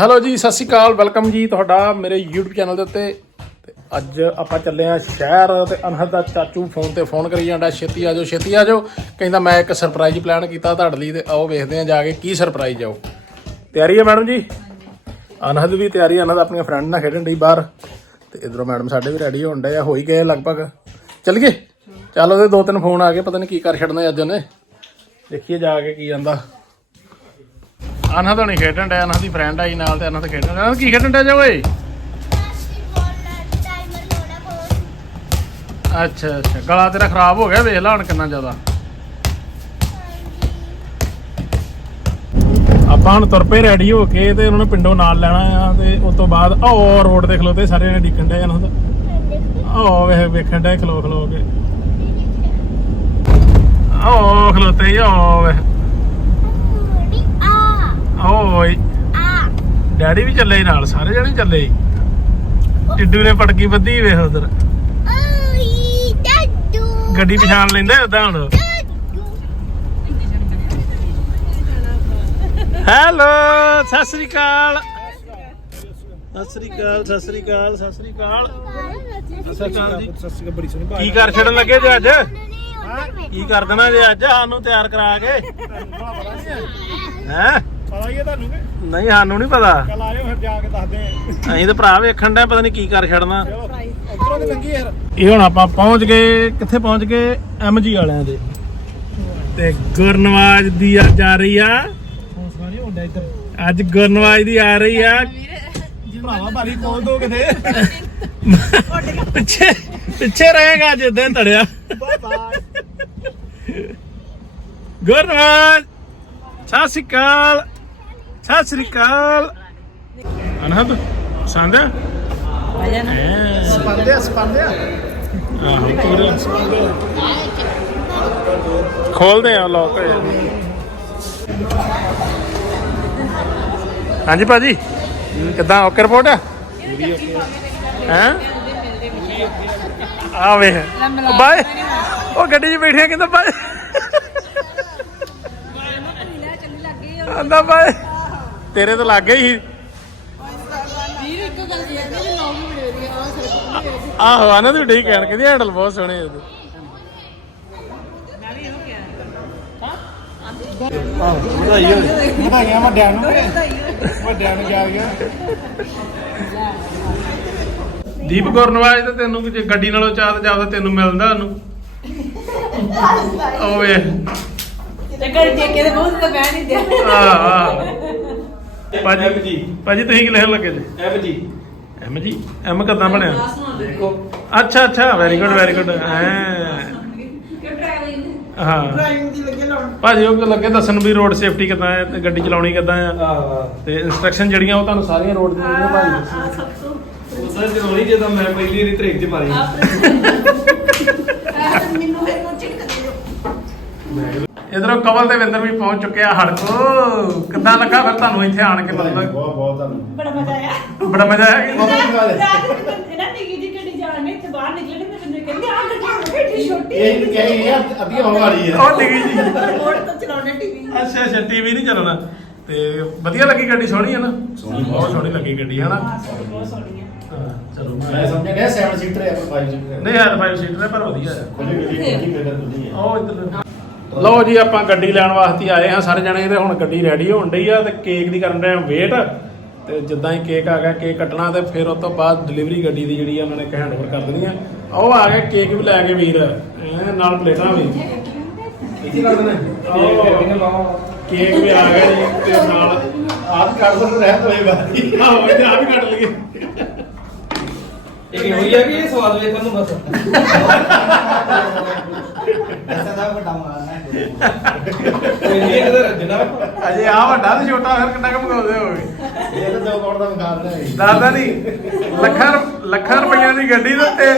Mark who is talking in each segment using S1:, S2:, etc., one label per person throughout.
S1: Hello ਜੀ ਸਤਿ ਸ਼੍ਰੀ ਅਕਾਲ welcome ਜੀ ਤੁਹਾਡਾ ਮੇਰੇ YouTube ਚੈਨਲ ਦੇ ਉੱਤੇ। ਤੇ ਅੱਜ ਆਪਾਂ ਚੱਲੇ ਆ ਸ਼ਹਿਰ ਤੇ ਅਨਹਦ ਦਾ ਚਾਚੂ ਫੋਨ ਤੇ ਫੋਨ ਕਰੀ ਜਾਂਦਾ। ਛੇਤੀ ਆ ਜਾਓ ਛੇਤੀ ਆ ਜਾਓ। ਕਹਿੰਦਾ ਮੈਂ ਇੱਕ ਸਰਪ੍ਰਾਈਜ਼ ਪਲਾਨ ਕੀਤਾ ਤੁਹਾਡੇ ਲਈ ਤੇ ਆਓ ਵੇਖਦੇ ਆ ਜਾ ਕੇ ਕੀ ਸਰਪ੍ਰਾਈਜ਼ ਆਓ ਤਿਆਰੀ ਹੈ ਮੈਡਮ ਜੀ? ਅਨਹਦ ਵੀ ਤਿਆਰੀ ਹੈ, ਅਨਹਦ ਆਪਣੀਆਂ ਫਰੈਂਡ ਨਾਲ ਖੇਡਣ ਡਈ ਬਾਹਰ। ਤੇ ਇਧਰੋਂ ਮੈਡਮ ਸਾਡੇ ਵੀ ਰੈਡੀ ਹੋਣ ਡਏ ਆ ਹੋ ਹੀ ਗਏ ਲਗਭਗ। ਚੱਲੀਏ? ਚੱਲ ਉਹਦੇ ਦੋ ਤਿੰਨ ਫੋਨ ਆ ਗਏ ਪਤਾ ਨਹੀਂ ਕੀ ਕਰ ਛੱਡਣਾ ਅੱਜ ਉਹਨੇ। ਦੇਖੀਏ ਜਾ ਕੇ ਕੀ ਜਾਂਦਾ ਅਨਹਦ ਹੋਣੀ ਖੇਡਣ ਡਿਆ ਅਨਹਦ ਦੀ ਫਰੈਂਡ ਆਈ ਨਾਲ ਤੇ ਅਨਹਦ ਖੇਡਣ ਡਿਆ। ਅਨਹਦ ਕੀ ਖੇਡਣ ਡਿਆ ਜਾ ਓਏ? ਅੱਛਾ ਅੱਛਾ। ਗਲਾ ਤੇਰਾ ਖਰਾਬ ਹੋ ਗਿਆ, ਵੇਖ ਲਾ ਹੁਣ ਕਿੰਨਾ ਜ਼ਿਆਦਾ। ਆਪਾਂ ਹੁਣ ਤੁਰ ਪਏ ਰੈਡੀ ਹੋ ਕੇ ਤੇ ਉਹਨਾਂ ਨੂੰ ਪਿੰਡੋਂ ਨਾਲ ਲੈਣਾ ਆ ਤੇ ਉਸ ਤੋਂ ਬਾਅਦ ਉਹ ਰੋਡ ਤੇ ਖਲੋਤੇ ਸਾਰੇ ਨੇ ਡਿੱਕਣ ਡਿਆ ਅਨਹਦ ਉਹ ਵੇਖ ਵੇਖਣ ਡਿਆ ਖਲੋ ਖਲੋ ਕੇ ਉਹ ਖਲੋਤੇ ਹੀ ਵੇਖ। ਓਏ ਡੈਡੀ ਵੀ ਚੱਲੇ ਨਾਲ ਸਾਰੇ ਜਣੇ ਚੱਲੇ। ਟਿੱਡੂ ਨੇ ਪਟਕੀ ਬੱਧੀ ਵੇਖ ਉਧਰ। ਗੱਡੀ ਪਛਾਣ ਲੈਂਦਾ ਉਦਾਂ ਹੁਣ। ਹੈਲੋ ਸਤਿ ਸ੍ਰੀ ਅਕਾਲ। ਸਤਿ ਸ੍ਰੀ ਅਕਾਲ ਸਤਿ ਸ੍ਰੀ ਅਕਾਲ ਸਤਿ ਸ੍ਰੀ ਅਕਾਲ। ਸਤਿ ਸ੍ਰੀ ਅਕਾਲ ਜੀ। ਸਸਤੀ ਬੜੀ ਸੋਹਣੀ ਕੀ ਕਰ ਛੱਡਣ ਲੱਗੇ ਜੇ ਅੱਜ? ਕੀ ਕਰ ਦੇਣਾ ਜੇ ਅੱਜ? ਸਾਨੂੰ ਤਿਆਰ ਕਰਾ ਕੇ। ਹੈ? ਪਤਾ ਹੀ ਹੈ ਤੁਹਾਨੂੰ ਕਿ? ਨਹੀਂ ਸਾਨੂੰ ਨਹੀਂ ਪਤਾ। ਕੱਲ ਆਇਓ ਫਿਰ ਜਾ ਕੇ ਦੱਸਦੇ ਆ ਅਸੀਂ ਤਾਂ ਭਰਾ ਵੇਖਣ ਦਾ ਪਤਾ ਨਹੀਂ ਕੀ ਕਰ ਛੱਡਣਾ। ਚਲੋ ਉਧਰੋਂ ਦੀ ਲੰਗੀ ਯਾਰ ਇਹ ਹੁਣ ਆਪਾਂ ਪਹੁੰਚ ਗਏ ਕਿੱਥੇ ਪਹੁੰਚ ਗਏ? ਐਮਜੀ ਵਾਲਿਆਂ ਦੇ। ਤੇ ਗੁਰਨਵਾਜ ਦੀ ਅੱਜ ਆ ਰਹੀ ਆ। ਹੌਸਲਾ ਨਹੀਂ ਹੁੰਦਾ ਇੱਧਰ। ਅੱਜ ਗੁਰਨਵਾਜ ਦੀ ਆ ਰਹੀ ਆ। ਭਰਾਵਾ ਬਾਰੀ ਕੋਲ ਦੋ ਕਿਤੇ। ਪਿੱਛੇ ਪਿੱਛੇ ਰਹੇਗਾ ਜਿੱਦਾਂ ਤੜਿਆ ਬਾਏ ਗੁਰਨਵਾਜ ਸਤਿ ਸ਼੍ਰੀ ਅਕਾਲ। ਸਤਿ ਸ਼੍ਰੀ ਅਕਾਲ। ਅਨਹਦ ਸੰਦ ਸਪੰਦੇ ਸਪੰਦੇ ਆਹੋ ਪੂਰੇ। ਖੋਲਦੇ ਆ ਲੋਕ ਹਾਂਜੀ ਭਾਜੀ ਕਿੱਦਾਂ ਓਕੇ ਰਿਪੋਰਟ ਹੈ ਹੈ? ਆ ਵੇ ਬਾਏ। ਉਹ ਗੱਡੀ 'ਚ ਬੈਠਿਆ ਕਹਿੰਦਾ ਬਾਏ? ਆਂਦਾ ਬਾਏ। ਤੇਰੇ ਤਾਂ ਲੱਗ ਗਈ ਸੀ। ਆਹੋ ਆਨਾ ਤੂੰ ਢੀ ਕਹਿਣ ਕਹਿੰਦੀ ਹੈਂਡਲ ਬਹੁਤ ਸੋਹਣੇ ਆ ਇਹਦੇ ਵਧਾਈ ਹੋਵੇ ਵਧਾਈਆਂ ਵੱਡਿਆਂ ਨੂੰ ਵੱਡਿਆਂ ਨੂੰ ਜਾ ਗਿਆ ਦੀਪ ਗੁਰਨਵਾਜ ਤੇ ਤੈਨੂੰ ਜੇ ਗੱਡੀ ਨਾਲੋਂ ਚਾਹ ਤੇ ਜਾਵਦਾ ਤੈਨੂੰ ਮਿਲਦਾ ਉਹਨੂੰ। ਓਏ
S2: ਤੇ ਘਰ ਠੇਕੇ ਦੇ ਬਹੁਤ ਤਾਂ ਬਹਿ ਨਹੀਂ ਦੇ ਆ ਆ
S1: ਭਾਜੀ ਭਾਜੀ ਤੁਸੀਂ ਕੀ ਲਿਖਣ ਲੱਗੇ ਜੀ? ਐਬ ਜੀ ਐਮ ਜੀ ਐਮ ਕਦਾਂ ਬਣਿਆ? ਦੇਖੋ। ਅੱਛਾ ਅੱਛਾ ਵੈਰੀ ਗੁੱਡ ਵੈਰੀ ਗੁੱਡ ਹਾਂ। ਡਰਾਈਵਿੰਗ ਦੀ ਲੱਗੇ ਲਾਉਣ। ਭਾਜੀ ਉਹ ਲੱਗੇ ਦੱਸਣ ਵੀ ਰੋਡ ਸੇਫਟੀ ਕਿਦਾਂ ਹੈ ਤੇ ਗੱਡੀ ਚਲਾਉਣੀ ਕਿਦਾਂ ਆ ਆਹ ਤੇ ਇਨਸਟਰਕਸ਼ਨ ਜਿਹੜੀਆਂ ਉਹ ਤੁਹਾਨੂੰ ਸਾਰੀਆਂ ਰੋਡ ਦੀਆਂ ਜਿਹੜੀਆਂ ਭਾਜੀ ਆ ਦੱਸਣਗੇ। ਸਭ ਤੋਂ। ਉਹ ਸਰ ਜਨੋਣੀ ਜਦੋਂ ਮੈਂ ਪਹਿਲੀ ਵਾਰੀ ਤਰੇਕ ਚ ਮਾਰੀ। ਮੈਨੂੰ ਫਿਰ ਨੂੰ ਚਿੜਕ ਦੇ ਇਧਰੋਂ ਕਵਲ ਦੇ ਵਿੰਦਰ ਵੀ ਪਹੁੰਚ ਚੁੱਕਿਆ ਹੜਕੋ। ਕਿੱਦਾਂ ਲੱਗਾ ਫਿਰ ਤੁਹਾਨੂੰ ਇੱਥੇ ਆਣ ਕੇ ਮਤਲਬ? ਬਹੁਤ ਬਹੁਤ
S2: ਤੁਹਾਨੂੰ ਬੜਾ ਮਜ਼ਾ ਆਇਆ।
S1: ਬੜਾ ਮਜ਼ਾ ਆਇਆ? ਕਿ।
S2: ਰਾਤ ਨੂੰ ਇਹਨਾਂ ਨਿੱਕੀ ਜਿਹੀ ਗੱਡੀ ਜਾਣ ਨੇ ਇੱਥੇ ਬਾਹਰ ਨਿਕਲੇ ਨੇ ਮੈਨੂੰ ਕਹਿੰਦੇ ਆ ਗੱਡੀ ਛੋਟੀ ਇਹ
S3: ਕਹੇ ਇਹ ਹੋਣ ਵਾਲੀ ਹੈ। ਉਹ ਡਿੱਗੀ ਜੀ ਰਿਮੋਟ
S1: ਤੋਂ ਚਲਾਉਣਾ ਟੀਵੀ ਅੱਛਾ ਅੱਛਾ ਟੀਵੀ ਨਹੀਂ ਚੱਲਣਾ ਤੇ ਵਧੀਆ ਲੱਗੀ ਗੱਡੀ ਸੋਹਣੀ ਹੈ ਨਾ? ਬਹੁਤ ਸੋਹਣੀ ਲੱਗੀ ਗੱਡੀ ਹੈ ਨਾ? ਬਹੁਤ ਸੋਹਣੀ
S3: ਹੈ। ਹਾਂ, ਚਲੋ। ਮੈਂ ਸਮਝਿਆ ਗਿਆ 7 ਸੀਟਰ ਹੈ ਪਰ 5 ਸੀਟਰ
S1: ਹੈ। ਨਹੀਂ ਯਾਰ 5 ਸੀਟਰ ਹੈ ਪਰ ਵਧੀਆ ਹੈ। ਖੁੱਲੀ ਗੱਡੀ ਕੀ ਬੇਦਰ ਨਹੀਂ ਹੈ ਉਹ ਇੱਧਰ। ਲਓ ਜੀ ਆਪਾਂ ਗੱਡੀ ਲੈਣ ਵਾਸਤੇ ਆਏ ਹਾਂ ਸਾਰੇ ਜਣੇ ਤੇ ਹੁਣ ਗੱਡੀ ਰੈਡੀ ਹੋਣ ਡਈ ਆ ਤੇ ਕੇਕ ਦੀ ਕਰਨ ਰਹੇ ਵੇਟ ਤੇ ਜਿੱਦਾਂ ਹੀ ਕੇਕ ਆ ਗਿਆ ਕੇਕ ਕੱਟਣਾ ਤੇ ਫਿਰ ਉਸ ਤੋਂ ਬਾਅਦ ਡਿਲੀਵਰੀ ਗੱਡੀ ਦੀ ਜਿਹੜੀ ਆ ਉਹਨਾਂ ਨੇ ਹੈਂਡਓਵਰ ਕਰ ਦੇਣੀ ਆ। ਉਹ ਆ ਗਿਆ ਕੇਕ ਵੀ ਲੈ ਕੇ ਵੀਰ। ਐਂ ਨਾਲ ਪਲੇਟਾਂ ਵੀ। ਇੱਥੇ ਕਰ ਦੇਣਾ। ਕੇਕ ਵੀ ਆ ਗਿਆ ਜੀ ਤੇ ਨਾਲ
S3: ਆਪ ਕਰ ਦੋ ਰਹਿ ਆਹੋ
S1: ਇਹ ਆ ਵੀ ਕੱਟ ਲਈਏ।
S3: ਇਹ ਹੋਈ ਆ ਕਿ ਇਹ ਸਵਾਦ ਵੇਖਣ ਨੂੰ ਬਸ। ਐਸਾ ਦਾ ਵੱਡਾ ਮਾਰਨਾ ਹੈ
S1: ਕੋਈ ਨਹੀਂ ਇਹਦਾ ਰੱਜਣਾ ਅਜੇ ਆ ਵੱਡਾ ਤੇ ਛੋਟਾ ਫਿਰ ਕਿੰਨਾ ਕੁ ਮੰਗਾਉਂਦੇ ਹੋਗੇ ਇਹ ਤਾਂ ਦੋ ਕੋਟ ਦਾ ਮੁਕਾਬਲਾ ਹੈ ਦਾਦਾ ਨਹੀਂ ਲੱਖਾਂ ਲੱਖਾਂ ਰੁਪਈਆਂ ਦੀ ਗੱਡੀ ਦੇ ਉੱਤੇ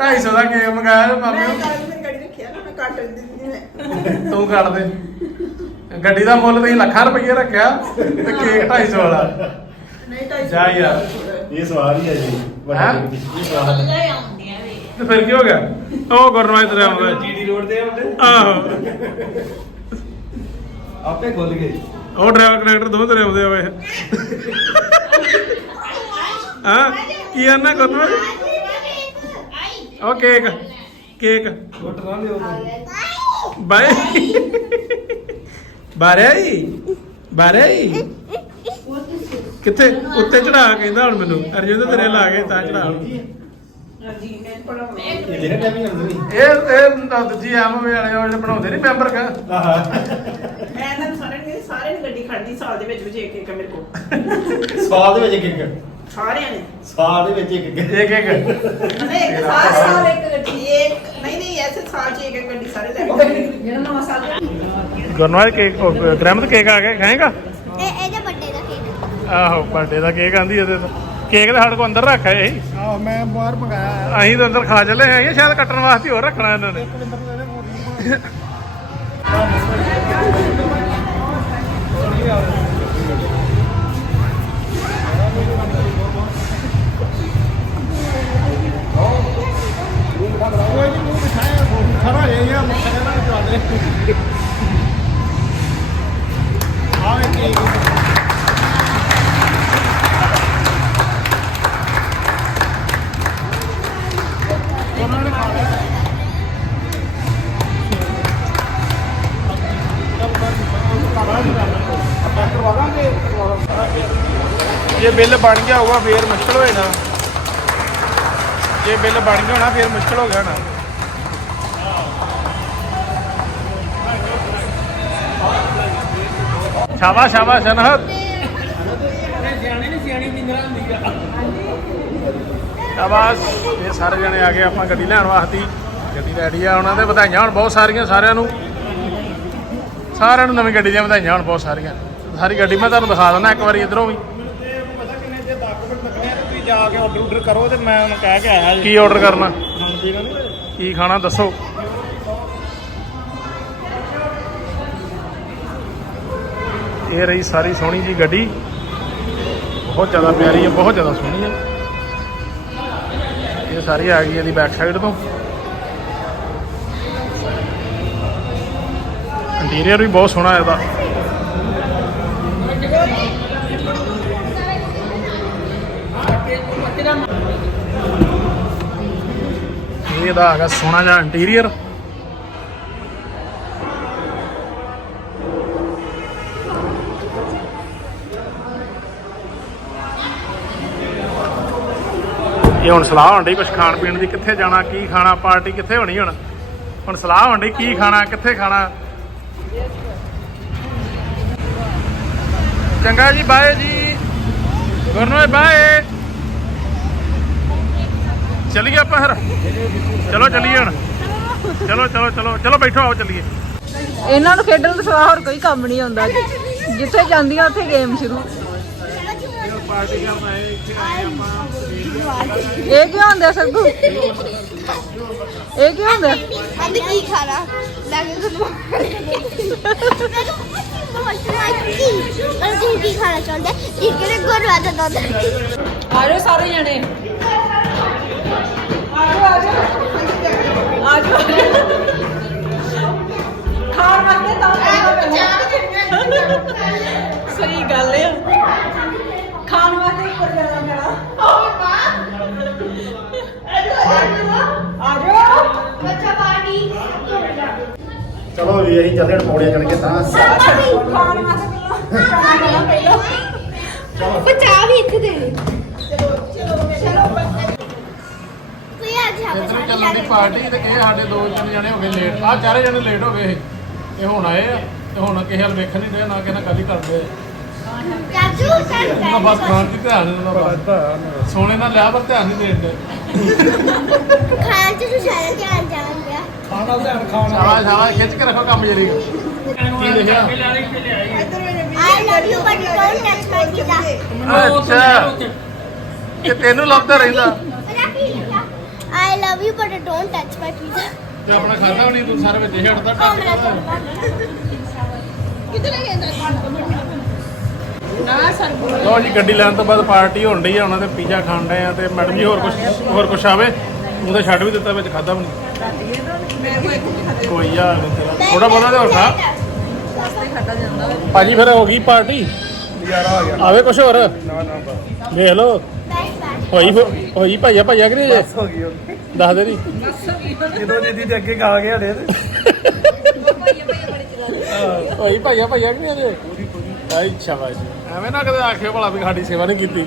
S1: 250 ਦਾ ਕੇਕ ਮੰਗਾਇਆ ਤੇ ਮਾਮੇ ਨੂੰ ਗੱਡੀ ਰੱਖਿਆ ਨਾ ਮੈਂ ਕੱਟ ਦਿੰਦੀ ਮੈਂ। ਤੂੰ ਕੱਢ ਦੇ। ਗੱਡੀ ਦਾ ਮੁੱਲ ਤੁਸੀਂ ਲੱਖਾਂ ਰੁਪਏ ਰੱਖਿਆ ਤੇ ਕੇਕ 250 ਵਾਲਾ।
S3: ਨਹੀਂ ਢਾਈ ਜਾ ਯਾਰ। ਇਹ ਸਵਾਲ ਹੀ ਹੈ ਜੀ। ਹੈਂ? ਇਹ ਸਵਾਲ
S1: ਲੈ ਆਉਂਦੀਆਂ ਵੇ ਤੇ ਫਿਰ ਕੀ ਹੋ ਗਿਆ? ਉਹ ਗੁਰਨਵਾਜ ਤੇ ਆਉਂਦਾ ਜੀਡੀ ਰੋਡ ਤੇ ਆਉਂਦੇ? ਆਹੋ।
S3: ਆਪੇ ਖੁੱਲ ਗਏ।
S1: ਉਹ ਡਰਾਈਵਰ ਕਨੈਕਟਰ ਦੋਵੇਂ ਤੇਰੇ ਆਉਂਦੇ ਆ ਵੇ। ਹਾਂ? ਕੀ ਆਨਾ ਕਰਨਾ ਉਹ ਕੇਕ। ਕੇਕ। ਗੁੱਟ ਨਾ ਲਿਓ ਬਾਏ। ਬਾਰੇ ਹੀ ਬਾਰੇ ਹੀ ਕਿੱਥੇ? ਉੱਤੇ ਚੜਾ ਕਹਿੰਦਾ ਹੁਣ ਮੈਨੂੰ। ਅਰਜੁਨ ਤੇਰੇ ਲਾ ਕੇ ਤਾਂ ਚੜਾ। ਹੁਣ ਜਿਹੜੇ ਟਾਈਮ ਹੁੰਦੀ ਇਹ ਇਹ ਦੂਜੀ ਐਮ ਵਾਲੇ ਉਹ ਜਿਹੜੇ ਬਣਾਉਂਦੇ ਨਹੀਂ ਮੈਂਬਰ ਕਾ।
S2: ਮੈਂ ਤਾਂ ਸਾਰੇ ਨੇ ਸਾਰੇ ਨੇ ਗੱਡੀ ਖੜਦੀ ਸਾਲ ਦੇ ਵਿੱਚ ਵਿੱਚ ਇੱਕ ਇੱਕ ਮੇਰੇ ਕੋਲ।
S3: ਸਾਲ ਦੇ ਵਿੱਚ ਇੱਕ ਇੱਕ। ਸਾਰਿਆਂ ਨੇ। ਸਾਲ ਦੇ ਵਿੱਚ ਇੱਕ ਇੱਕ।
S1: ਇੱਕ ਇੱਕ।
S2: ਨਹੀਂ ਇੱਕ ਸਾਲ ਸਾਲ। ਇੱਕ ਗੱਡੀ ਇੱਕ ਨਹੀਂ ਨਹੀਂ ਐਸੇ ਸਾਲ ਚ ਇੱਕ ਇੱਕ ਗੱਡੀ ਸਾਰੇ ਲੈ ਕੇ ਜਿਹੜਾ ਨਵਾਂ
S1: ਸਾਲ ਗੁਰਨਵਾਜ ਕੇਕ ਗ੍ਰੈਮਦ ਕੇਕ ਆ ਗਿਆ ਖਾਏਗਾ
S4: ਇਹ ਇਹਦੇ ਵੱਡੇ ਦਾ ਕੇਕ
S1: ਆਹੋ ਬਰਥਡੇ ਦਾ ਕੇਕ ਆਂਦੀ ਇਹਦੇ ਤਾਂ। ਕੇਕ ਤਾਂ ਸਾਡੇ ਕੋਲ ਅੰਦਰ ਰੱਖਿਆ ਏ ਆਹ ਮੈਂ ਬਾਹਰ ਮੰਗਾਇਆ। ਅਸੀਂ ਤਾਂ ਅੰਦਰ ਖਾ ਚੱਲੇ ਹੈਗੇ ਸ਼ਾਇਦ ਕੱਟਣ ਵਾਸਤੇ ਹੋਰ ਰੱਖਣਾ ਇਹਨਾਂ ਨੇ। ਬਿੱਲ ਬਣ ਗਿਆ ਹੋਊਗਾ, ਫੇਰ ਮੁਸ਼ਕਲ ਹੋਏ ਨਾ ਜੇ ਬਿੱਲ ਬਣ ਗਿਆ ਹੋਣਾ, ਫੇਰ ਮੁਸ਼ਕਲ ਹੋ ਗਿਆ ਨਾ ਸ਼ਾਬਾ ਸ਼ਾਬਾ ਸ਼ਨਹਤ। ਸ਼ਾਬਾਸ਼। ਇਹ ਸਾਰੇ ਜਣੇ ਆ ਗਏ ਆਪਾਂ ਗੱਡੀ ਲੈਣ ਵਾਸਤੇ। ਗੱਡੀ ਰੈਡੀ ਆ, ਉਹਨਾਂ ਦੇ ਵਧਾਈਆਂ ਹੋਣ ਬਹੁਤ ਸਾਰੀਆਂ ਸਾਰਿਆਂ ਨੂੰ। ਸਾਰਿਆਂ ਨੂੰ ਨਵੀਂ ਗੱਡੀ ਦੀਆਂ ਵਧਾਈਆਂ ਹੋਣ ਬਹੁਤ ਸਾਰੀਆਂ। ਸਾਰੀ ਗੱਡੀ ਮੈਂ ਤੁਹਾਨੂੰ ਦਿਖਾ ਦਿੰਦਾ ਇੱਕ ਵਾਰੀ ਇਧਰੋਂ ਵੀ ਪਤਾ ਕਿੰਨੇ ਜੇ ਡਾਕੂਮੈਂਟ ਲੱਗਣੇ ਆ ਤੇ ਕੇ ਆਰਡਰ ਆਰਡਰ ਕਰੋ ਤੇ ਮੈਂ ਉਹਨੂੰ ਕਹਿ ਕੇ ਆਇਆ ਜੀ ਕੀ ਆਰਡਰ ਕਰਨਾ? ਖਾਣ ਪੀਣ ਨੂੰ ਕੀ ਖਾਣਾ ਦੱਸੋ? ਇਹ ਰਹੀ ਸਾਰੀ ਸੋਹਣੀ ਜੀ ਗੱਡੀ। ਬਹੁਤ ਜ਼ਿਆਦਾ ਪਿਆਰੀ ਹੈ ਬਹੁਤ ਜ਼ਿਆਦਾ ਸੋਹਣੀ ਹੈ। ਇਹ ਸਾਰੀ ਆ ਗਈ ਇਹਦੀ ਬੈਕ ਸਾਈਡ ਤੋਂ। ਇੰਟੀਰੀਅਰ ਵੀ ਬਹੁਤ ਸੋਹਣਾ ਇਹਦਾ। ਇਹਦਾ ਹੈਗਾ ਸੋਹਣਾ ਜਿਹਾ ਇੰਟੀਰੀਅਰ ਇਹ ਹੁਣ ਸਲਾਹ ਹੋਣ ਡਈ ਕੁਝ ਖਾਣ ਪੀਣ ਦੀ, ਕਿੱਥੇ ਜਾਣਾ, ਕੀ ਖਾਣਾ, ਪਾਰਟੀ ਕਿੱਥੇ ਹੋਣੀ ਹੁਣ? ਹੁਣ ਸਲਾਹ ਹੋਣ ਡਈ ਕੀ ਖਾਣਾ, ਕਿੱਥੇ ਖਾਣਾ? ਚੰਗਾ ਜੀ, ਬਾਏ ਜੀ। ਗੁਰਨੋਏ, ਬਾਏ। ਚੱਲੀਏ ਆਪਾਂ ਫਿਰ। ਚਲੋ ਚੱਲੀਏ ਹੁਣ। ਚਲੋ ਚਲੋ ਚਲੋ ਚਲੋ ਬੈਠੋ ਆਓ ਚੱਲੀਏ।
S5: ਇਹਨਾਂ ਨੂੰ ਖੇਡਣ ਤੋਂ ਸਿਵਾ ਹੋਰ ਕੋਈ ਕੰਮ ਨਹੀਂ ਆਉਂਦਾ ਜਿੱਥੇ ਜਾਂਦੀਆਂ ਉੱਥੇ ਗੇਮ ਸ਼ੁਰੂ। ਇਹ ਕੀ ਹੁੰਦਾ ਸਰਗੂ? ਇਹ ਕੀ ਹੁੰਦਾ?
S4: ਅੰਦੇ ਕੀ ਖਾਣਾ? ਲੱਗੇ ਤੁਹਾਨੂੰ ਅਸੀਂ ਕੀ ਖਾਣਾ ਚਾਹੁੰਦੇ? ਇਹ ਕਿਹੜੇ ਗੁਰਵਾ ਦਾ ਦੁੱਧ?
S5: ਆ ਜਾਓ ਸਾਰੇ ਜਣੇ। ਜਾਓ ਆ ਜਾਓ ਖਾਣ ਵਾਸਤੇ ਸਹੀ ਗੱਲ ਹੈ ਖਾਣ ਵਾਸਤੇ ਉੱਪਰ ਜਾਣਾ ਪੈਣਾ। ਆ ਜਾਓ ਬੱਚਾ ਪਾਣੀ
S3: ਚਲੋ ਵੀ ਅਸੀਂ ਚੱਲੇ ਪੌੜੀਆਂ ਚੜ ਕੇ ਤਾਂ। ਖਾਣ ਵਾਸਤੇ
S4: ਪਹਿਲਾਂ ਪਹਿਲਾਂ ਬਚਾ ਵੀ ਇੱਥੇ ਦੇ।
S1: ਪਾਰਟੀ ਤੇ ਇਹ ਸਾਡੇ ਦੋ ਤਿੰਨ ਜਣੇ ਹੋ ਗਏ ਲੇਟ ਆ ਚਾਰੇ ਜਣੇ ਲੇਟ ਹੋ ਗਏ ਇਹ। ਇਹ ਹੁਣ ਆਏ ਆ ਤੇ ਹੁਣ ਕਿਸੇ ਹਲ ਵੇਖਣ ਨਹੀਂ ਦੇ ਨਾ ਕਿਸੇ ਨਾਲ ਗੱਲ ਹੀ ਕਰਦੇ ਚਾਚੂ ਆ ਕਰ ਬਸ ਖਾਣ ਦੀ ਧਿਆਨ ਨਹੀਂ ਉਹਨਾਂ ਸੋਨੇ ਨਾਲ ਲਿਆ ਪਰ ਧਿਆਨ ਨਹੀਂ ਦੇਣ ਦੇ ਖਾਣ ਚ ਸੁਸ਼ਾਰਾ ਧਿਆਨ ਜਾਣ ਗਿਆ ਖਾਣਾ ਧਿਆਨ ਖਾਣਾ ਸ਼ਾਬਾਸ਼ ਸ਼ਾਬਾਸ਼ ਖਿੱਚ ਕੇ ਰੱਖੋ ਕੰਮ ਜਰੀ ਕੀ ਲਿਖਿਆ?
S4: I love you but don't touch my pizza
S1: ਅੱਛਾ। ਕਿ ਤੈਨੂੰ ਲੱਭਦਾ ਰਹਿੰਦਾ।
S4: I love you but don't touch my pizza.
S1: ਤੇ ਆਪਣਾ ਖਾਦਾ ਵੀ ਨਹੀਂ ਤੂੰ ਸਾਰੇ ਵਿੱਚ ਛੱਡਦਾ ਉਹ ਮੇਰਾ ਕਿੱਥੇ ਲੈ। ਜੀ ਗੱਡੀ ਲੈਣ ਤੋਂ ਬਾਅਦ ਪਾਰਟੀ ਹੋਣ ਡਈ ਆ ਉਹਨਾਂ ਦੇ ਪੀਜ਼ਾ ਖਾਣ ਡਏ ਆ ਤੇ ਮੈਡਮ ਜੀ ਹੋਰ ਕੁਝ ਹੋਰ ਕੁਝ ਆਵੇ? ਉਹਦਾ ਛੱਡ ਵੀ ਦਿੱਤਾ ਵਿੱਚ ਖਾਦਾ ਵੀ ਨਹੀਂ। ਕੋਈ ਆ ਥੋੜਾ ਬਹੁਤਾ ਤੇ ਹੋਰ ਖਾ। ਭਾਜੀ ਫਿਰ ਹੋ ਗਈ ਪਾਰਟੀ? ਨਜ਼ਾਰਾ ਆ ਗਿਆ। ਆਵੇ ਕੁਝ ਹੋਰ? ਨਾ ਨਾ ਬਸ। ਵੇਖ ਲਓ। ਹੋਈ ਹੋਈ ਭਾਈਆ ਭਾਈਆ ਕਿ ਨਹੀਂ ਜੇ? ਹੋ ਗਈ ਉਹ। ਦੱਸ ਦੇ ਨਹੀਂ
S3: ਜਦੋਂ ਦੀਦੀ ਦੇ ਅੱਗੇ ਗਾ ਗਿਆ ਹਲੇ ਤੇ।
S1: ਹੋਈ ਭਾਈਆ ਭਾਈਆ ਕਿ ਨਹੀਂ ਜੇ ਆਈ ਸ਼ਾਬਾਸ਼ ਐਵੇਂ ਨਾ ਕਦੇ ਆਖਿਓ ਭਲਾ ਵੀ ਸਾਡੀ ਸੇਵਾ ਨਹੀਂ ਕੀਤੀ।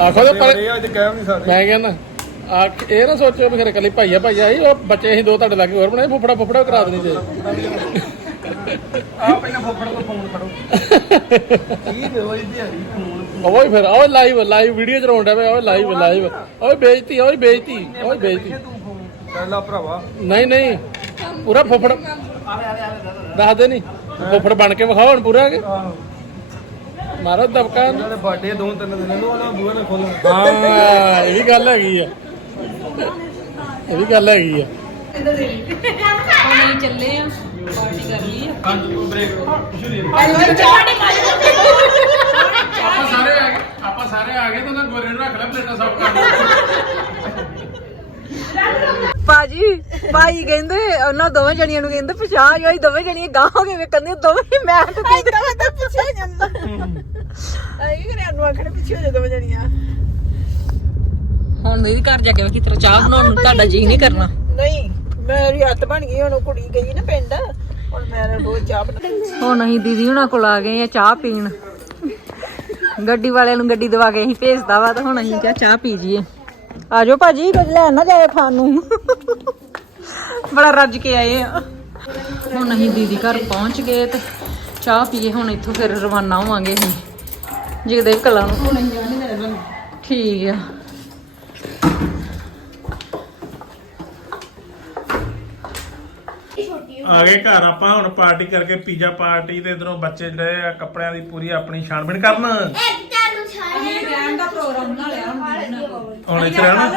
S1: ਆਖੋ ਤੇ ਪਰ ਇਹ ਅੱਜ ਕਹਿ ਵੀ ਨਹੀਂ ਸਕਦੇ ਮੈਂ ਕਹਿੰਦਾ ਆ ਇਹ ਨਾ ਸੋਚੋ ਵੀ ਖਰੇ ਕੱਲੀ ਭਾਈਆ ਭਾਈਆ ਹੀ ਉਹ ਬੱਚੇ ਅਸੀਂ ਦੋ ਤੁਹਾਡੇ ਲਾਗੇ ਹੋਰ ਬਣਾਏ ਫੁੱਫੜਾ ਫੁੱਫੜਾ ਕਰਾ ਦੇਣੀ ਜੇ।
S3: ਆ ਪਹਿਲਾਂ ਫੋਫੜ ਤੋਂ ਫੋਨ ਫੜੋ। ਕੀ
S1: ਰੋਜ਼ ਦਿਹਾੜੀ ਫੋਨ ਓਏ ਫਿਰ ਓਏ ਲਾਈਵ ਲਾਈਵ ਵੀਡੀਓ ਚਲਾਉਣ ਦਾ ਓਏ ਲਾਈਵ ਲਾਈਵ ਓਏ ਬੇਇੱਜ਼ਤੀ ਓਏ ਬੇਇੱਜ਼ਤੀ ਓਏ ਬੇਇੱਜ਼ਤੀ। ਤੂੰ ਫੋਨ
S3: ਕਰ ਲਾ ਭਰਾਵਾ।
S1: ਨਹੀਂ ਨਹੀਂ। ਪੂਰਾ ਫੁੱਫੜ ਦੱਸ ਦੇ ਨਹੀਂ ਫੁੱਫੜ ਬਣ ਕੇ ਵਿਖਾਓ ਹੁਣ ਪੂਰਾ ਕਿ। ਮਾਰੋ ਦਬਕਾ ਇਹਨਾਂ ਦੇ ਬਰਥਡੇ ਦੋ ਤਿੰਨ ਦਿਨਾਂ ਨੂੰ ਉਹਨਾਂ ਬੂਹੇ ਨੇ ਖੋਲ੍ਹਣਾ ਹਾਂ ਇਹ ਵੀ ਗੱਲ ਹੈਗੀ ਆ। ਇਹ ਵੀ ਗੱਲ ਹੈਗੀ ਆ।
S5: ਚੱਲੇ ਆ। ਪਾਰਟੀ ਕਰ ਲਈ ਆ
S1: ਆਪਾਂ ਸਾਰੇ ਆ ਗਏ ਆਪਾਂ ਸਾਰੇ ਆ ਗਏ ਤਾਂ ਉਹਨਾਂ ਗੋਰੇ ਨੂੰ ਰੱਖ ਲੈ ਪਲੇਟਾਂ ਸਾਫ਼ ਕਰ
S5: ਭਾਜੀ ਭਾਈ ਕਹਿੰਦੇ ਉਹਨਾਂ ਦੋਵੇਂ ਜਣੀਆਂ ਨੂੰ ਕਹਿੰਦੇ ਪਛਾਣ ਜਾਈ ਦੋਵੇਂ ਜਣੀਆਂ ਗਾਹ ਹੋ ਕੇ ਵੇਖਣਦੀਆਂ ਦੋਵੇਂ ਹੀ ਮੈਂ ਤੇ ਤੂੰ ਦੋਵੇਂ ਤਾਂ ਪਿੱਛੇ ਜਾਂਦਾ। ਆਈ ਕਰਿਆ ਨੂੰ ਆਖਣੇ ਪਿੱਛੇ ਹੋ ਜਾ ਦੋਵੇਂ ਜਣੀਆਂ। ਹੁਣ ਮੇਰੀ ਘਰ ਜਾ ਕੇ ਵੇਖੀ ਤੇਰਾ ਚਾਹ ਬਣਾਉਣ ਨੂੰ ਤੁਹਾਡਾ ਜੀ ਨਹੀਂ ਕਰਨਾ।
S2: ਨਹੀਂ ਮੇਰੀ ਹੱਥ ਬਣ ਗਈ ਹੁਣ ਉਹ ਕੁੜੀ ਗਈ ਨਾ ਪਿੰਡ।
S5: ਹੁਣ ਅਸੀਂ ਦੀਦੀ ਹੁਣਾਂ ਕੋਲ ਆ ਗਏ ਆ ਚਾਹ ਪੀਣ। ਗੱਡੀ ਵਾਲਿਆਂ ਨੂੰ ਗੱਡੀ ਦਵਾ ਕੇ ਅਸੀਂ ਭੇਜਦਾ ਵਾ ਤਾਂ ਹੁਣ ਅਸੀਂ ਕਿਹਾ ਚਾਹ ਪੀ ਜੀਏ ਆ ਜਾਓ ਭਾਜੀ, ਕੁਝ ਲੈਣ ਨਾ ਜਾਏ ਖਾਣ ਨੂੰ। ਬੜਾ ਰੱਜ ਕੇ ਆਏ ਆ। ਹੁਣ ਅਸੀਂ ਦੀਦੀ ਘਰ ਪਹੁੰਚ ਗਏ ਤੇ ਚਾਹ ਪੀਏ, ਹੁਣ ਇੱਥੋਂ ਫਿਰ ਰਵਾਨਾ ਹੋਵਾਂਗੇ ਅਸੀਂ। ਜਗਦੇਵ ਕਲਾਂ ਨੂੰ। ਠੀਕ ਆ।
S1: ਆ ਗਏ ਘਰ ਆਪਾਂ ਹੁਣ ਪਾਰਟੀ ਕਰਕੇ ਪੀਜ਼ਾ ਪਾਰਟੀ ਤੇ ਇਧਰੋਂ ਬੱਚੇ ਜਿਹੜੇ ਆ ਕੱਪੜਿਆਂ ਦੀ ਪੂਰੀ ਆਪਣੀ ਛਾਣਬੀਣ ਕਰਨ। ਰਹਿਣ ਦਾ ਪ੍ਰੋਗਰਾਮ ਬਣਾ ਲਿਆ ਹੁਣ ਇੱਥੇ ਰਹਿਣਾ?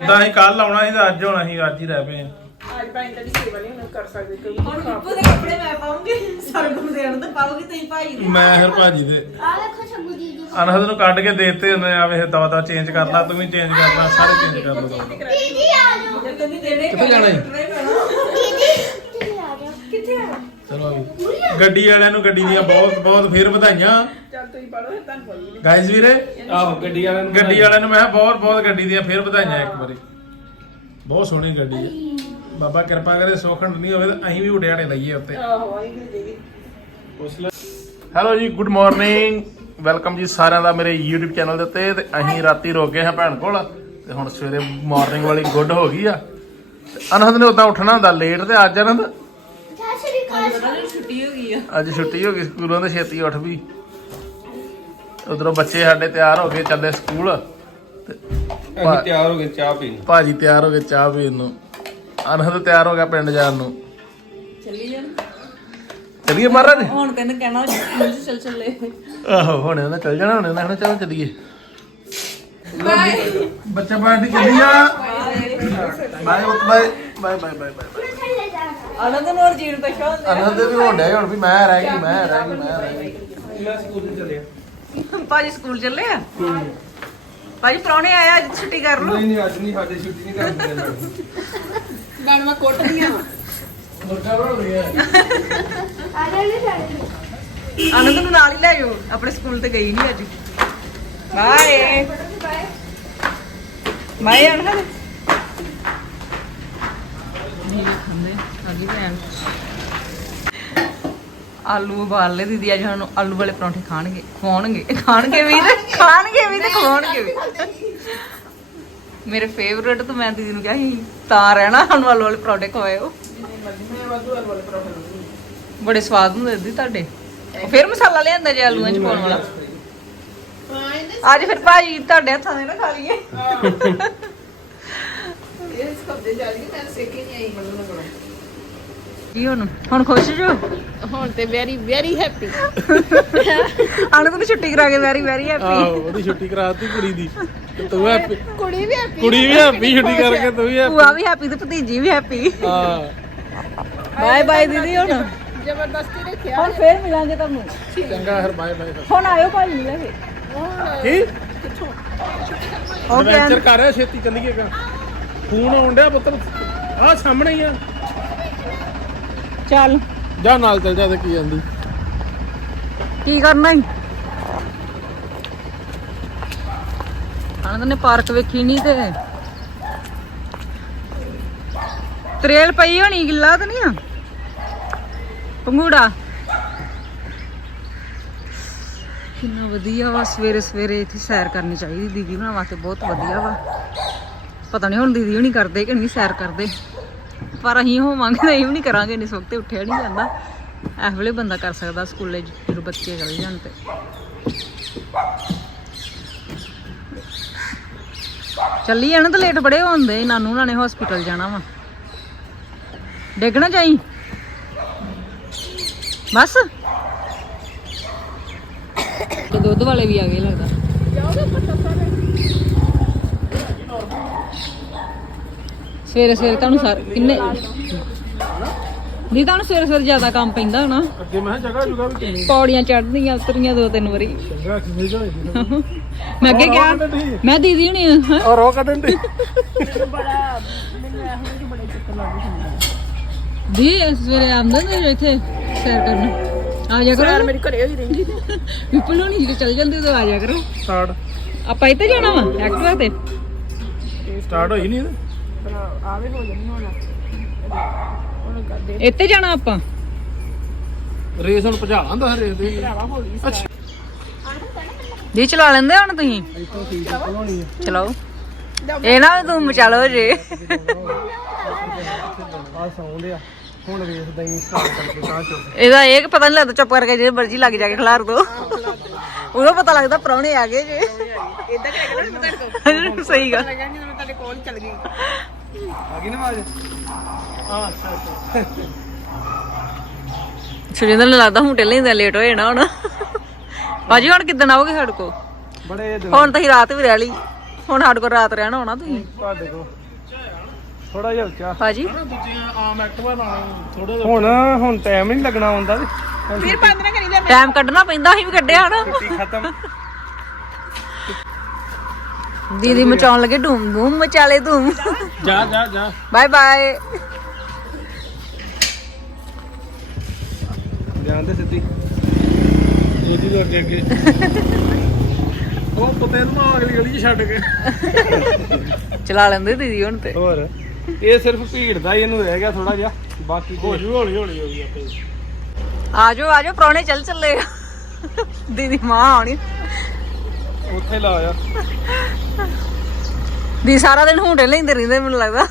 S1: ਤਾਂ। ਅਸੀਂ ਕੱਲ ਆਉਣਾ ਸੀ ਤੇ ਅੱਜ ਹੋਣਾ ਸੀ ਅੱਜ ਹੀ ਰਹਿ ਪਏ ਆ ਅੱਜ ਭਾਈ ਤੇਰੀ ਸੇਵਾ ਨਹੀਂ ਹੁਣ ਕਰ ਸਕਦੇ ਕੋਈ ਹੁਣ ਬਿੱਪੂ ਦੇ ਕੱਪੜੇ ਮੈਂ ਪਾਉਂਗੀ ਸਰਗੁਣ ਦੇਣ ਤੇ ਪਾਉਗੀ ਤੁਸੀਂ ਭਾਈ ਦੇ। ਮੈਂ ਫਿਰ ਭਾਜੀ ਦੇ। ਆ ਵੇਖੋ ਸ਼ੰਭੂ ਦੀਦੀ ਅਨਹਦ ਨੂੰ ਕੱਢ ਕੇ ਦੇਤੇ ਆ ਵੇ ਦਵਾ ਚੇਂਜ ਕਰ ਲਾ ਤੂੰ ਵੀ ਚੇਂਜ ਕਰ ਲਾ ਸਾਰੇ ਚੇਂਜ ਕਰ ਲਓ ਦੀਦੀ ਆ ਜਾਓ। ਕਿੱਥੇ ਜਾਣਾ ਜੀ? ਦੀਦੀ ਦੀਦੀ ਆ ਜਾਓ ਕਿੱਥੇ ਆ? ਚਲੋ ਗੱਡੀ ਵਾਲਿਆਂ ਨੂੰ ਗੱਡੀ ਦੀਆਂ ਬਹੁਤ ਬਹੁਤ ਫੇਰ ਵਧਾਈਆਂ। ਚੱਲ ਤੁਸੀਂ ਪੜੋ ਤੁਹਾਨੂੰ ਬੋਲੀ ਗਾਇਜ਼ ਵੀਰੇ? ਆਹੋ ਗੱਡੀ ਵਾਲਿਆਂ ਨੂੰ ਗੱਡੀ ਵਾਲਿਆਂ ਨੂੰ ਮੈਂ ਬਹੁਤ ਬਹੁਤ ਗੱਡੀ ਦੀਆਂ ਫੇਰ ਵਧਾਈਆਂ ਇੱਕ ਵਾਰੀ। ਬਹੁਤ ਸੋਹਣੀ ਗੱਡੀ ਹੈ। ਬਾਬਾ ਕਿਰਪਾ ਕਰੇ ਸੋਖੰਡ ਨਹੀਂ ਹੋਵੇ ਤਾਂ ਅਸੀਂ ਵੀ ਉਡਿਆੜੇ ਲਈਏ ਉੱਤੇ। ਆਹੋ ਆਈ ਵੀ ਦੇਵੀ। ਹੈਲੋ ਜੀ ਗੁੱਡ ਮਾਰਨਿੰਗ ਵੈਲਕਮ ਜੀ ਸਾਰਿਆਂ ਦਾ ਮੇਰੇ YouTube ਚੈਨਲ ਦੇ ਉੱਤੇ ਤੇ ਅਸੀਂ ਰਾਤੀ ਰੁਕ ਗਏ ਹਾਂ ਭੈਣ ਕੋਲ ਤੇ ਹੁਣ ਸਵੇਰੇ ਮਾਰਨਿੰਗ ਵਾਲੀ ਗੁੱਡ ਹੋ ਗਈ ਆ। ਤੇ ਅਨਹਦ ਨੇ ਉਦਾਂ ਉੱਠਣਾ ਹੁੰਦਾ ਲੇਟ ਤੇ ਅੱਜ ਅਕਾਲ
S5: ਛੁੱਟੀ ਹੋ ਗਈ ਆ
S1: ਅੱਜ ਛੁੱਟੀ ਹੋ ਗਈ ਸਕੂਲੋਂ ਤੇ ਛੇਤੀ ਉੱਠ ਵੀ। ਉਧਰੋਂ ਬੱਚੇ ਸਾਡੇ ਤਿਆਰ ਹੋ ਗਏ ਚੱਲੇ ਸਕੂਲ।
S3: ਤੇ ਅਸੀਂ ਤਿਆਰ ਹੋ ਗਏ ਚਾਹ ਪੀਣ।
S1: ਭਾਜੀ ਤਿਆਰ ਹੋ ਗਏ ਚਾਹ ਪੀਣ ਨੂੰ। ਅਨਹਦ ਤਿਆਰ ਹੋ ਗਿਆ ਪਿੰਡ ਜਾਣ ਨੂੰ। ਚੱਲੀ ਚੱਲੀਏ ਮਹਾਰਾਜ?
S5: ਹੁਣ ਕਹਿੰਦੇ ਕਹਿਣਾ ਸਕੂਲ ਚ ਚੱਲ ਚੱਲੇ।
S1: ਆਹੋ ਹੁਣ ਉਹਨਾਂ ਚੱਲ ਜਾਣਾ ਹੁਣ ਉਹਨਾਂ ਚਲੋ ਚੱਲੀਏ। ਬੱਚਾ ਪਾਰਟੀ ਚੱਲੀ ਆ। Bye. Bye bye bye bye bye ਜਾ
S5: ਆਨੰਦ ਨੂੰ ਹੋਰ ਜੀਣ ਪਛਾ ਹੁੰਦੇ
S1: ਅਨੰਦ ਵੀ ਹੋਣ ਡਿਆ ਹੁਣ ਵੀ ਮੈਂ ਰਹਿ ਗਈ ਮੈਂ ਰਹਿ ਗਈ ਮੈਂ ਰਹਿ
S3: ਗਈ। ਮੈਂ ਸਕੂਲ ਨੂੰ ਚੱਲਿਆ
S5: ਭਾਜੀ ਸਕੂਲ ਚੱਲੇ ਆ? ਭਾਜੀ ਪ੍ਰਾਹੁਣੇ ਆਇਆ ਅੱਜ ਛੁੱਟੀ ਕਰ ਲਓ।
S3: ਨਹੀਂ ਨਹੀਂ ਅੱਜ ਨਹੀਂ ਸਾਡੇ ਛੁੱਟੀ ਨਹੀਂ ਕਰਦੇ
S5: ਮੈਡਮ ਮੈਂ ਕੁੱਟਦੀਆਂ ਮੁਰਗਾ ਬਣਾ ਲਿਆ ਆ। ਜਾ ਨਹੀਂ ਜਾਣੀ ਆਨੰਦ ਨੂੰ ਨਾਲ ਹੀ ਲੈ ਜਾਓ ਆਪਣੇ ਸਕੂਲ ਤੇ ਗਈ ਨਹੀਂ ਅੱਜ। ਬਾਏ। ਬਾਏ ਆਨੰਦ। ਨਹੀਂ ਖਾਂਦੇ ਆਗੀ ਭੈਣ। ਆਲੂ ਉਬਾਲ ਲੈ ਦੀਦੀ ਅੱਜ ਸਾਨੂੰ ਆਲੂ ਵਾਲੇ ਪਰੌਂਠੇ ਖਾਣਗੇ ਖਵਾਉਣਗੇ। ਖਾਣਗੇ ਵੀ ਤੇ ਖਾਣਗੇ। ਵੀ ਤੇ ਖਵਾਉਣਗੇ ਵੀ। ਮੇਰੇ ਫੇਵਰੇਟ ਤਾਂ ਮੈਂ ਦੀਦੀ ਨੂੰ ਕਿਹਾ ਸੀ ਤਾਂ ਰਹਿਣਾ ਸਾਨੂੰ ਆਲੂ ਵਾਲੇ ਪਰੌਂਠੇ ਖਵਾਇਓ। ਬੜੇ ਸਵਾਦ ਹੁੰਦੇ ਦੀ ਤੁਹਾਡੇ। ਫਿਰ ਮਸਾਲਾ ਲਿਆਂਦਾ ਜੇ ਆਲੂਆਂ ਚ ਪਾਉਣ ਵਾਲਾ। ਅੱਜ ਫਿਰ ਭਾਜੀ ਤੁਹਾਡੇ ਹੱਥਾਂ ਦੇ ਨਾ ਖਾ ਲਈਏ। ਇਹ ਕਬਜ਼ੇ ਜਾ ਰਹੀ ਮੈਂ ਸਿੱਖੀ ਨਹੀਂ ਆਈ ਮੈਨੂੰ ਨਾ ਕੀ ਹੁਣ? ਹੁਣ ਖੁਸ਼ ਜੋ? ਹੁਣ ਤੇ ਵੈਰੀ ਵੈਰੀ ਹੈਪੀ ਆਨੰਦ ਨੂੰ ਛੁੱਟੀ ਕਰਾ ਕੇ ਵੈਰੀ ਵੈਰੀ ਆਹੋ ਹੈਪੀ
S1: ਉਹਦੀ ਛੁੱਟੀ ਕਰਾਤੀ ਕੁੜੀ ਦੀ। ਤੇ ਤੂੰ ਹੈਪੀ
S5: ਕੁੜੀ ਵੀ ਹੈਪੀ
S1: ਕੁੜੀ ਵੀ ਹੈਪੀ ਛੁੱਟੀ ਕਰਕੇ ਤੂੰ ਵੀ ਭੂਆ
S5: ਵੀ ਹੈਪੀ ਤੇ ਭਤੀਜੀ ਵੀ ਹੈਪੀ ਹਾਂ। ਬਾਏ ਬਾਏ ਦੀਦੀ ਹੁਣ। ਜ਼ਬਰਦਸਤੀ ਰੱਖਿਆ। ਹੁਣ ਫੇਰ ਮਿਲਾਂਗੇ ਤੁਹਾਨੂੰ।
S1: ਚੰਗਾ ਫਿਰ ਬਾਏ ਬਾਏ
S5: ਹੁਣ ਆਇਓ ਲੈ ਕੇ। ਕੀ?
S1: ਓਕੇ ਐਡਵੈਂਚਰ ਕਰ ਰਿਹਾ ਛੇਤੀ ਚੱਲੀਏਗਾ ਫੋਨ ਆਉਣ ਡਿਆ ਪੁੱਤਰ ਆ ਸਾਹਮਣੇ ਹੀ ਆ। ਚੱਲ। ਜਾ ਨਾਲ ਚੱਲ ਜਾ ਤੇ ਕੀ ਜਾਂਦੀ
S5: ਕੀ ਕਰਨਾ ਈ? ਅਨੰਦ ਨੇ ਪਾਰਕ ਵੇਖੀ ਨਹੀਂ ਤੇ। ਤਰੇਲ ਪਈ ਹੋਣੀ ਗਿੱਲਾ ਤਾਂ ਨਹੀਂ ਆ? ਪੰਗੂੜਾ ਕਿੰਨਾ ਵਧੀਆ ਵਾ ਸਵੇਰੇ ਸਵੇਰੇ ਇੱਥੇ ਸੈਰ ਕਰਨੀ ਚਾਹੀਦੀ ਦੀਦੀ ਉਹਨਾਂ ਵਾਸਤੇ ਬਹੁਤ ਵਧੀਆ ਵਾ। ਪਤਾ ਨਹੀਂ ਹੁਣ ਦੀਦੀ ਹੁਣੀ ਕਰਦੇ ਕਿ ਨਹੀਂ ਸੈਰ ਕਰਦੇ। ਪਰ ਅਸੀਂ ਹੋਵਾਂਗੇ ਨਹੀਂ ਵੀ ਕਰਾਂਗੇ ਇਸ ਵਕਤ ਉੱਠਿਆ ਨਹੀਂ ਜਾਂਦਾ। ਇਸ ਵੇਲੇ ਬੰਦਾ ਕਰ ਸਕਦਾ ਸਕੂਲੇ, ਜਦੋਂ ਬੱਚੇ ਚਲੇ ਜਾਣ ਤੇ। ਚੱਲੀ ਜਾਣਾ ਤਾਂ ਲੇਟ ਬੜੇ ਹੁੰਦੇ, ਨਾਨੂ ਉਹਨਾਂ ਨੇ ਹਸਪੀਟਲ ਜਾਣਾ ਵਾ। ਡਿੱਗਣਾ ਚਾਹੀ ਬਸ। ਦੁੱਧ ਵਾਲੇ ਵੀ ਆ ਗਏ ਲੱਗਦਾ। ਸਵੇਰੇ ਸਵੇਰੇ ਤੁਹਾਨੂੰ ਸਾਰ ਕਿੰਨੇ ਨਹੀਂ ਤੁਹਾਨੂੰ ਸਵੇਰੇ ਸਵੇਰੇ ਜ਼ਿਆਦਾ ਕੰਮ ਪੈਂਦਾ ਹੋਣਾ। ਅੱਗੇ ਮੈਂ ਜਗ੍ਹਾ ਜੁਗਾ ਵੀ ਕਿੰਨੀ ਪੌੜੀਆਂ ਚੜ੍ਹਦੀਆਂ ਉਤਰੀਆਂ ਦੋ ਤਿੰਨ ਵਾਰੀ। ਮੈਂ ਅੱਗੇ ਗਿਆ ਮੈਂ ਦੀਦੀ ਹੁਣੀ ਹਾਂ। ਔਰ ਉਹ ਕੱਢਣ ਦੀ। ਦੀ ਸਵੇਰੇ ਆਉਂਦੇ ਨੇ ਇੱਥੇ ਸੈਰ ਕਰਨ। ਆ ਜਾ ਕਰੋ। ਯਾਰ ਮੇਰੀ ਘਰੇ ਹੋਈ ਰਹਿੰਦੀ। ਵਿਪਲ ਹੋਣੀ ਜਦੋਂ ਚੱਲ ਜਾਂਦੇ ਉਦੋਂ ਆ ਜਾ ਕਰੋ। ਸਟਾਰਟ ਆਪਾਂ ਇੱਥੇ ਜਾਣਾ ਵਾ ਐਕਟਿਵਾ ਤੇ?
S1: ਸਟਾਰਟ ਹੋਈ ਨਹੀਂ ਇਹਦੇ ਆਵੇ ਹੋ ਜਾਣੀ ਹੁਣ।
S5: ਹੁਣ ਕਰਦੇ ਇੱਥੇ ਜਾਣਾ ਆਪਾਂ?
S1: ਰੇਸ ਹੁਣ ਭਜਾ ਲਾਂਦਾ ਰੇਸ ਦੇ ਅੱਛਾ।
S5: ਜੀ ਚਲਾ ਲੈਂਦੇ ਹੁਣ ਤੁਸੀਂ? ਚਲਾਓ। ਇਹ ਨਾ ਤੂੰ ਮਚਾਲੋ ਜੇ। ਆ ਸੌਂਦੇ ਆ। ਹੁਣ ਰੇਸ ਦਾ ਹੀ ਸਟਾਰਟ ਕਰਕੇ ਤਾਂ ਚੁੱਕ। ਇਹਦਾ ਇਹ ਕਿ ਪਤਾ ਨਹੀਂ ਲੱਗਦਾ ਚੁੱਪ ਕਰਕੇ ਜੇ ਮਰਜ਼ੀ ਲੱਗ ਜਾ ਕੇ ਖਿਲਾਰ ਦੋ। ਉਦੋਂ ਪਤਾ ਲੱਗਦਾ ਪ੍ਰਾਹੁਣੇ ਆ ਗਏ ਜੇ। ਇਦਾਂ ਕਿ ਲੱਗਣਾ ਮੈਂ ਤੁਹਾਡੇ ਕੋਲ ਸਹੀ ਗੱਲ। ਲੱਗਣਾ ਜਦੋਂ ਮੈਂ ਤੁਹਾਡੇ ਕੋਲ ਚੱਲ ਗਈ। ਆ ਗਈ ਨਾ ਆਵਾਜ਼? ਹਾਂ ਅੱਛਾ ਅੱਛਾ ਸੁਰਿੰਦਰ ਨੂੰ ਲੱਗਦਾ ਹੁਣ ਟੇਲੇ ਹੀ ਲੇਟ ਹੋਏ ਨਾ ਹੁਣ। ਬਾਜੀ ਹੁਣ ਕਿੱਦਣ ਆਓਗੇ ਸਾਡੇ ਕੋ ਬੜੇ ਹੁਣ ਤਾਂ। ਹੀ ਰਾਤ ਵੀ ਰਹਿ ਲਈ। ਹੁਣ ਸਾਡੇ ਕੋਲ ਰਾਤ ਰਹਿਣਾ ਹੋਣਾ ਤੁਸੀਂ। ਤੁਹਾਡੇ ਕੋ ਥੋੜਾ ਜਿਹਾ ਉੱਚਾ। ਬਾਜੀ। ਦੂਜੀਆਂ ਆਮ ਐਕਟਿਵਾ
S1: ਨਾਲ ਥੋੜਾ ਹੁਣ ਹੁਣ ਟਾਈਮ ਨਹੀਂ ਲੱਗਣਾ ਹੁੰਦਾ ਤੇ ਫਿਰ
S5: ਬੰਦ ਨਾ ਕਰੀ ਲੈ ਟਾਈਮ ਕੱਢਣਾ ਪੈਂਦਾ ਅਸੀਂ ਵੀ ਕੱਢਿਆ ਹਨਾ ਖਤਮ। ਦੀਦੀ ਮਚਾਉਣ ਲੱਗੇ ਧੂਮ ਧੂਮ ਮਚਾਲੇ ਧੂਮ
S1: ਜਾ ਜਾ ਜਾ।
S5: ਬਾਏ ਬਾਏ
S1: ਜਾਂਦੇ ਸਿੱਧੀ। ਉਹਦੀ ਲੋਰ ਦੇ ਅੱਗੇ। ਉਹ ਪਤੇ ਨੂੰ ਅਗਲੀ ਗਲੀ ਚ ਛੱਡ ਕੇ।
S5: ਚਲਾ ਲੈਂਦੇ ਦੀਦੀ ਹੁਣ ਤੇ। ਹੋਰ।
S1: ਇਹ ਸਿਰਫ ਭੀੜ ਦਾ ਹੀ ਇਹਨੂੰ ਰਹਿ ਗਿਆ ਥੋੜਾ ਜਿਹਾ। ਬਾਕੀ ਹੋ ਜੂ ਹੌਲੀ ਹੌਲੀ ਹੋ
S5: ਗਈ ਆਪੇ। ਆਜੋ ਆਜੋ ਪ੍ਰਾਹੁਣੇ ਚੱਲ ਚੱਲੇ ਦੀਦੀ ਮਾਂ ਆਉਣੀ। ਉੱਥੇ ਲਾ ਆ। ਦੀ ਸਾਰਾ ਦਿਨ ਹੁੰਡੇ ਲੈਂਦੇ ਰਹਿੰਦੇ ਮੈਨੂੰ ਲੱਗਦਾ।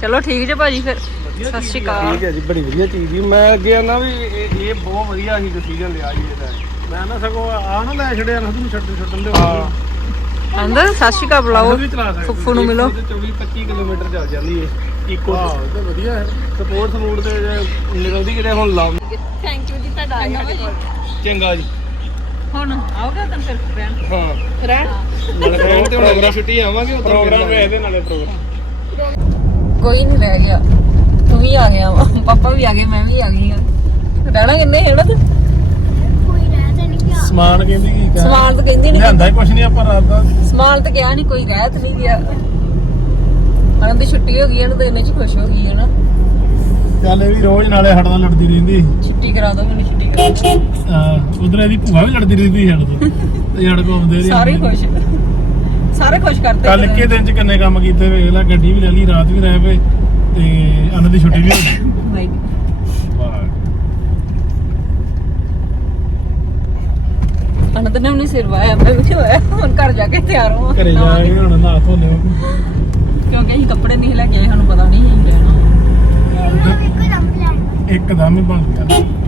S5: ਚਲੋ ਠੀਕ ਜੇ ਭਾਜੀ ਫਿਰ। ਸਤਿ ਸ਼੍ਰੀ ਅਕਾਲ। ਠੀਕ
S1: ਹੈ ਜੀ ਬੜੀ ਵਧੀਆ ਚੀਜ਼ ਜੀ। ਮੈਂ ਅੱਗੇ ਆਨਾ ਵੀ ਇਹ ਇਹ ਬਹੁਤ ਵਧੀਆ ਸੀ ਡਿਸੀਜਨ ਲਿਆ ਜੀ ਇਹਦਾ। ਮੈਂ ਨਾ ਸਗੋਂ ਆ ਨਾ ਲੈ ਛੜਿਆ ਨਾ ਤੁਹਾਨੂੰ ਛੱਡ ਛੱਡਣ ਦੇ
S5: ਹਾਂ। ਅੰਦਰ ਸਤਿ ਸ਼੍ਰੀ ਅਕਾਲ ਬੁਲਾਓ। ਫੁੱਫੂ ਨੂੰ ਮਿਲੋ।
S1: 24 25 ਕਿਲੋਮੀਟਰ ਚੱਲ ਜਾਂਦੀ ਹੈ ਇੱਕੋ ਤੇ ਵਧੀਆ ਹੈ। ਸਪੋਰਟ ਸਮੂਡ ਤੇ ਨਿਕਲਦੀ ਕਿਤੇ ਹੁਣ ਲਾ
S5: ਥੈਂਕ ਯੂ ਜੀ ਤੁਹਾਡਾ ਚੰਗਾ ਜੀ। ਹੁਣ ਆਓਗੇ ਤਾਂ ਫਿਰ ਰਹਿਣ। ਹਾਂ। ਰਹਿਣ?
S1: ਨਾਲੇ ਰਹਿਣ ਤੇ ਹੁਣ ਅਗਲਾ ਛੁੱਟੀ ਆਵਾਂਗੇ ਉਦੋਂ ਪ੍ਰੋਗਰਾਮ ਵੇਖਦੇ ਨਾਲੇ।
S5: ਪ੍ਰੋਗਰਾਮ ਕੋਈ ਨਹੀਂ ਰਹਿ ਗਿਆ। ਤੂੰ ਵੀ ਆ ਗਿਆ ਵਾ। ਪਾਪਾ ਵੀ ਆ ਗਏ ਮੈਂ ਵੀ ਆ ਗਈ ਆ ਰਹਿਣਾ ਕਿੰਨੇ ਹੈ ਨਾ ਤੂੰ
S1: ਕੋਈ ਰਹਿ ਤਾਂ ਨਹੀਂ ਗਿਆ। ਸਮਾਨ ਕਹਿੰਦੀ ਕੀ ਕਹਿ?
S5: ਸਮਾਨ ਤਾਂ ਕਹਿੰਦੀ ਨਹੀਂ
S1: ਲਿਆਂਦਾ ਹੀ ਕੁਛ ਨਹੀਂ ਆਪਾਂ ਰਾਤ ਦਾ।
S5: ਸਮਾਨ ਤਾਂ ਕਿਹਾ ਨਹੀਂ ਕੋਈ ਰਹਿ ਤਾਂ ਨਹੀਂ ਗਿਆ। ਅਨੰਦ ਦੀ ਛੁੱਟੀ ਹੋ ਗਈ ਹੈ ਨਾ ਤੇ ਇੰਨੇ ਚ ਖੁਸ਼ ਹੋ ਗਈ ਹੈ ਨਾ
S1: ਚੱਲ ਇਹ ਵੀ ਰੋਜ਼ ਨਾਲੇ ਨਾਲ ਲੜਦੀ ਰਹਿੰਦੀ
S5: ਛੁੱਟੀ ਕਰਾ ਦੋ ਮੈਨੂੰ ਛੁੱਟੀ ਕਰਾ
S1: ਦਿਓ। ਉਧਰ ਇਹਦੀ ਭੂਆ ਵੀ ਲੜਦੀ ਰਹਿੰਦੀ ਸਾਡੇ ਤੋਂ। ਤੇ ਸਾਡੇ ਕੋਲ ਆਉਂਦੇ ਰਹੇ ਸਾਰੇ
S5: ਹੀ ਖੁਸ਼। ਸਾਰੇ ਖੁਸ਼ ਕਰਦੇ ਕੱਲ
S1: ਇੱਕੇ ਦਿਨ ਚ ਕਿੰਨੇ ਕੰਮ ਕੀਤੇ ਵੇਖ ਲੈ ਗੱਡੀ ਵੀ ਲੈ ਲਈ ਰਾਤ ਵੀ ਰਹਿ ਪਏ ਤੇ ਅਨੰਦ ਦੀ ਛੁੱਟੀ ਵੀ ਹੋ ਗਈ। ਬਾਈ
S5: ਅਨੰਦ ਨੇ ਉਹਨੇ ਸਿਰ ਵਾਇਆ ਮੈਂ ਵੀ ਹੋਇਆ ਹੁਣ ਘਰ ਜਾ ਕੇ ਤਿਆਰ ਹੋਵਾਂ।
S1: ਘਰੇ ਜਾ ਕੇ ਹੁਣ ਨਹਾ ਧੋ ਲਿਓ।
S5: ਕਿਉਂਕਿ ਅਸੀਂ ਕੱਪੜੇ ਨਹੀਂ ਲੈ ਕੇ ਆਏ ਸਾਨੂੰ ਪਤਾ ਨਹੀਂ ਸੀ ਰਹਿਣਾ।
S1: ਇੱਕਦਮ ਹੀ ਬਣ ਗਿਆ।